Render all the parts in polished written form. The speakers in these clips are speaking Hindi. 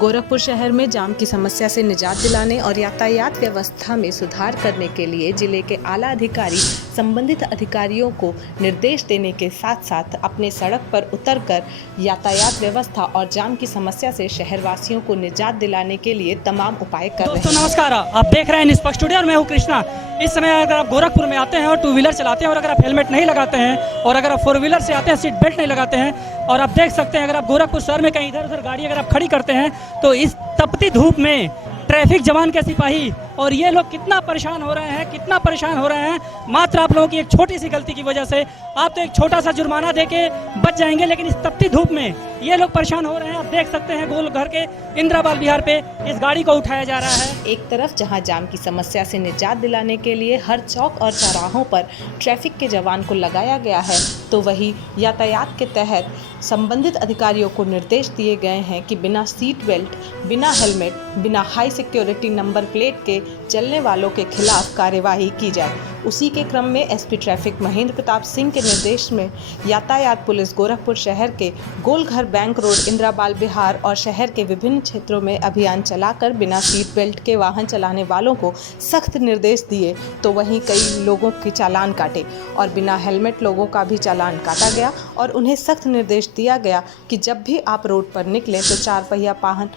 गोरखपुर शहर में जाम की समस्या से निजात दिलाने और यातायात व्यवस्था में सुधार करने के लिए जिले के आला अधिकारी संबंधित अधिकारियों को निर्देश देने के साथ साथ अपने सड़क पर उतरकर यातायात व्यवस्था और जाम की समस्या से शहरवासियों को निजात दिलाने के लिए तमाम उपाय कर रहे हैं। दोस्तों नमस्कार, आप देख रहे हैं निष्पक्ष स्टूडियो और मैं हूं कृष्णा। इस समय अगर आप गोरखपुर में आते हैं और टू व्हीलर चलाते हैं और अगर आप हेलमेट नहीं लगाते हैं और अगर आप फोर व्हीलर से आते हैं सीट बेल्ट नहीं लगाते हैं और आप देख सकते हैं अगर आप गोरखपुर शहर में कहीं इधर उधर गाड़ी अगर आप खड़ी करते हैं तो इस तपती धूप में ट्रैफिक जवान के सिपाही और ये लोग कितना परेशान हो रहे हैं मात्र आप लोगों की एक छोटी सी गलती की वजह से। आप तो एक छोटा सा जुर्माना देके बच जाएंगे, लेकिन इस तपती धूप में ये लोग परेशान हो रहे हैं। आप देख सकते हैं गोल घर के इंदिराबाल विहार पे इस गाड़ी को उठाया जा रहा है। एक तरफ जहां जाम की समस्या से निजात दिलाने के लिए हर चौक और चौराहों पर ट्रैफिक के जवान को लगाया गया है, तो वहीं यातायात के तहत संबंधित अधिकारियों को निर्देश दिए गए हैं कि बिना सीट बेल्ट, बिना हेलमेट, बिना हाई सिक्योरिटी नंबर प्लेट के चलने वालों के खिलाफ कार्यवाही की जाए। उसी के क्रम में एसपी ट्रैफिक महेंद्र प्रताप सिंह के निर्देश में यातायात पुलिस गोरखपुर शहर के गोलघर बैंक रोड, इंदिराबाल विहार और शहर के विभिन्न क्षेत्रों में अभियान चलाकर बिना सीट बेल्ट के वाहन चलाने वालों को सख्त निर्देश दिए, तो वहीं कई लोगों के चालान काटे और बिना हेलमेट लोगों का भी चालान काटा गया और उन्हें सख्त निर्देश दिया गया कि जब भी आप रोड पर निकलें तो 4 पहिया वाहन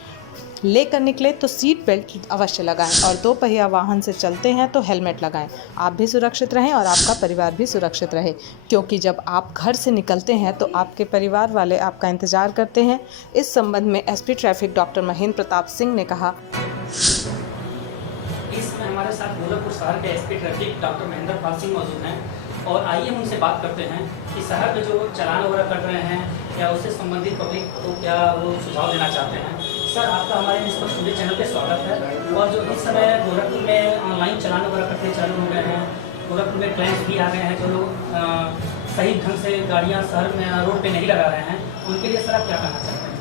लेकर निकले तो सीट बेल्ट अवश्य लगाएं और 2 पहिया वाहन से चलते हैं तो हेलमेट लगाएं। आप भी सुरक्षित रहें और आपका परिवार भी सुरक्षित रहे, क्योंकि जब आप घर से निकलते हैं तो आपके परिवार वाले आपका इंतजार करते हैं। इस संबंध में SP traffic doctor Mahendra Pratap Singh ने कहा। इस समय हमारे साथ गोरखपुर शहर के SP traffic doctor Mahendra Pratap Singh मौजूद हैं और आइए हम उनसे बात करते हैं कि शहर में जो चालान वगैरह कर रहे हैं या उससे संबंधित पब्लिक को क्या वो सुझाव देना चाहते हैं। सर, आपका हमारे निष्पक्ष स्टूडियो चैनल पे स्वागत है। और जो इस समय गोरखपुर में ऑनलाइन चालान वगैरह करते चालू हो गए हैं, गोरखपुर में क्लाइंट्स भी आ गए हैं जो लोग सही ढंग से गाड़ियाँ शहर में रोड पे नहीं लगा रहे हैं, उनके लिए सर आप क्या कहना चाहते हैं?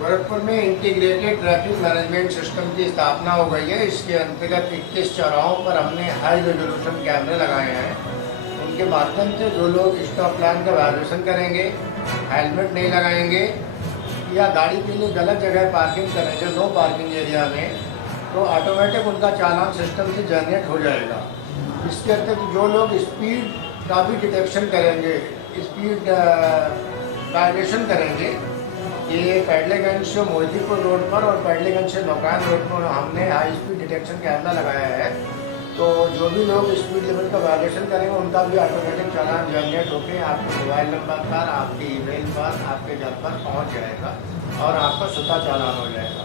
गोरखपुर में इंटीग्रेटेड ट्रैफिक मैनेजमेंट सिस्टम की स्थापना हो गई है। इसके अंतर्गत 21 चौराहों पर हमने हाई रेजोल्यूशन कैमरे लगाए हैं। उनके माध्यम से जो लोग स्टॉप लाइन का वायलेशन करेंगे, हेलमेट नहीं लगाएंगे या गाड़ी के लिए गलत जगह पार्किंग करेंगे नो पार्किंग एरिया में, तो ऑटोमेटिक उनका चालान सिस्टम से जनरेट हो जाएगा। इसके अतिरिक्त जो लोग स्पीड का भी डिटेक्शन करेंगे, स्पीड वायलेशन करेंगे, ये पैडलेगंज से मोहिदीपुर रोड पर और पैडलेगंज से नौकान रोड पर हमने हाई स्पीड डिटेक्शन कैमरा लगाया है। तो जो भी लोग स्पीड लिमिट का वायलेशन करेंगे उनका भी ऑटोमेटिक चालान जनरेट होकर आपके मोबाइल नंबर पर, आपके ईमेल पर, आपके घर पर पहुंच जाएगा और आपका स्वतः चालान हो जाएगा।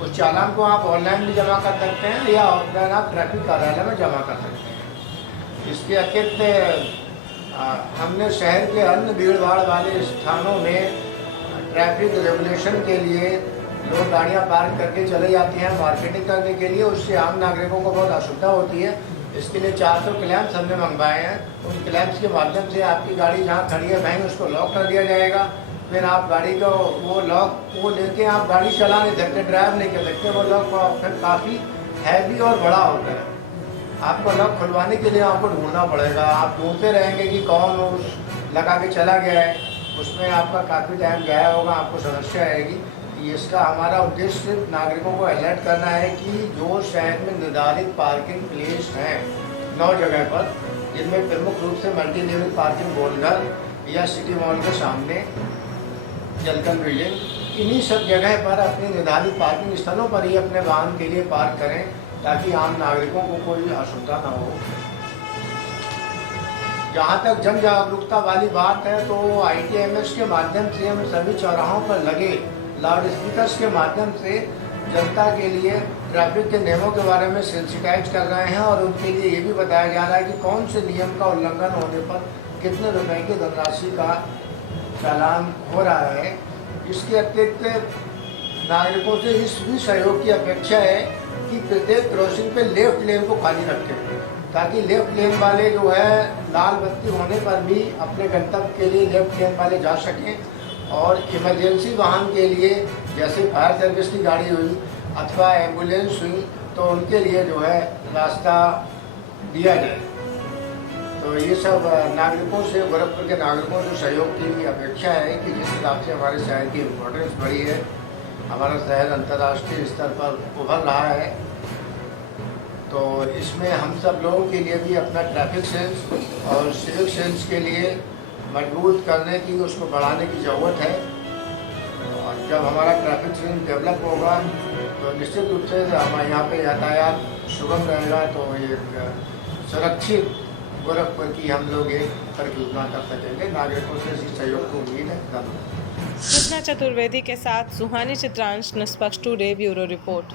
उस चालान को आप ऑनलाइन भी जमा कर सकते हैं या ऑफलाइन आप ट्रैफिक कार्यालय में जमा कर सकते हैं। इसके अतिरिक्त हमने शहर के अन्य भीड़ भाड़ वाले स्थानों में ट्रैफिक रेगुलेशन के लिए लोग गाड़ियाँ पार्क करके चले जाते हैं मार्केटिंग करने के लिए, उससे आम नागरिकों को बहुत असुविधा होती है। इसके लिए 400 क्लैम्प्स हमने मंगवाए हैं। उन क्लैम्प्स के माध्यम से आपकी गाड़ी जहाँ खड़ी है वहीं उसको लॉक कर दिया जाएगा। फिर आप गाड़ी को वो लेके आप गाड़ी चला नहीं सकते, ड्राइव नहीं कर सकते। वो लॉक फिर काफ़ी हैवी और बड़ा होता है। आपको लॉक खुलवाने के लिए आपको ढूंढना पड़ेगा। आप ढूंढते रहेंगे कि कौन उस लगा के चला गया है, उसमें आपका काफ़ी टाइम गया होगा, आपको समस्या आएगी। इसका हमारा उद्देश्य सिर्फ नागरिकों को अलर्ट करना है कि जो शहर में निर्धारित पार्किंग प्लेस हैं 9 जगह पर, जिनमें प्रमुख रूप से मल्टी लेवल पार्किंग गोलघर या सिटी मॉल के सामने जलकन बिल्डिंग, इन्हीं सब जगह पर अपने निर्धारित पार्किंग स्थलों पर ही अपने वाहन के लिए पार्क करें ताकि आम नागरिकों को कोई असुविधा न हो। जहाँ तक जन जागरूकता वाली बात है तो ITMS के माध्यम से हम सभी चौराहों पर लगे लाउड स्पीकर्स के माध्यम से जनता के लिए ट्रैफिक के नियमों के बारे में सेंसिटाइज कर रहे हैं और उनके लिए ये भी बताया जा रहा है कि कौन से नियम का उल्लंघन होने पर कितने रुपए की धनराशि का चालान हो रहा है। इसके अतिरिक्त नागरिकों से इस भी सहयोग की अपेक्षा है कि प्रत्येक क्रॉसिंग पे लेफ्ट लेन को खाली रखें ताकि लेफ्ट लेन वाले जो है लाल बत्ती होने पर भी अपने गंतव्य के लिए लेफ्ट लेन वाले जा सकें और इमरजेंसी वाहन के लिए जैसे फायर सर्विस की गाड़ी हुई अथवा एम्बुलेंस हुई तो उनके लिए जो है रास्ता दिया जाए। तो ये सब नागरिकों से, गोरखपुर के नागरिकों से सहयोग की अपेक्षा है कि जिस हिसाब से हमारे शहर की इम्पोर्टेंस बढ़ी है हमारा शहर अंतर्राष्ट्रीय स्तर पर उभर रहा है। तो इसमें हम सब लोगों के लिए भी अपना ट्रैफिक सेंस और सिविक सेंस के लिए मजबूत करने की, उसको बढ़ाने की ज़रूरत है। और जब हमारा ट्रैफिक सेंस डेवलप होगा तो निश्चित रूप से हमारे यहाँ पे यातायात सुगम रहेगा। तो एक सुरक्षित गोरखपुर की हम लोग एक परिकल्पना कर सकेंगे। नागरिकों से इसी सहयोग को उम्मीद है। धन्यवाद। कृष्णा चतुर्वेदी के साथ सुहानी चित्रांश, निष्पक्ष टुडे ब्यूरो रिपोर्ट।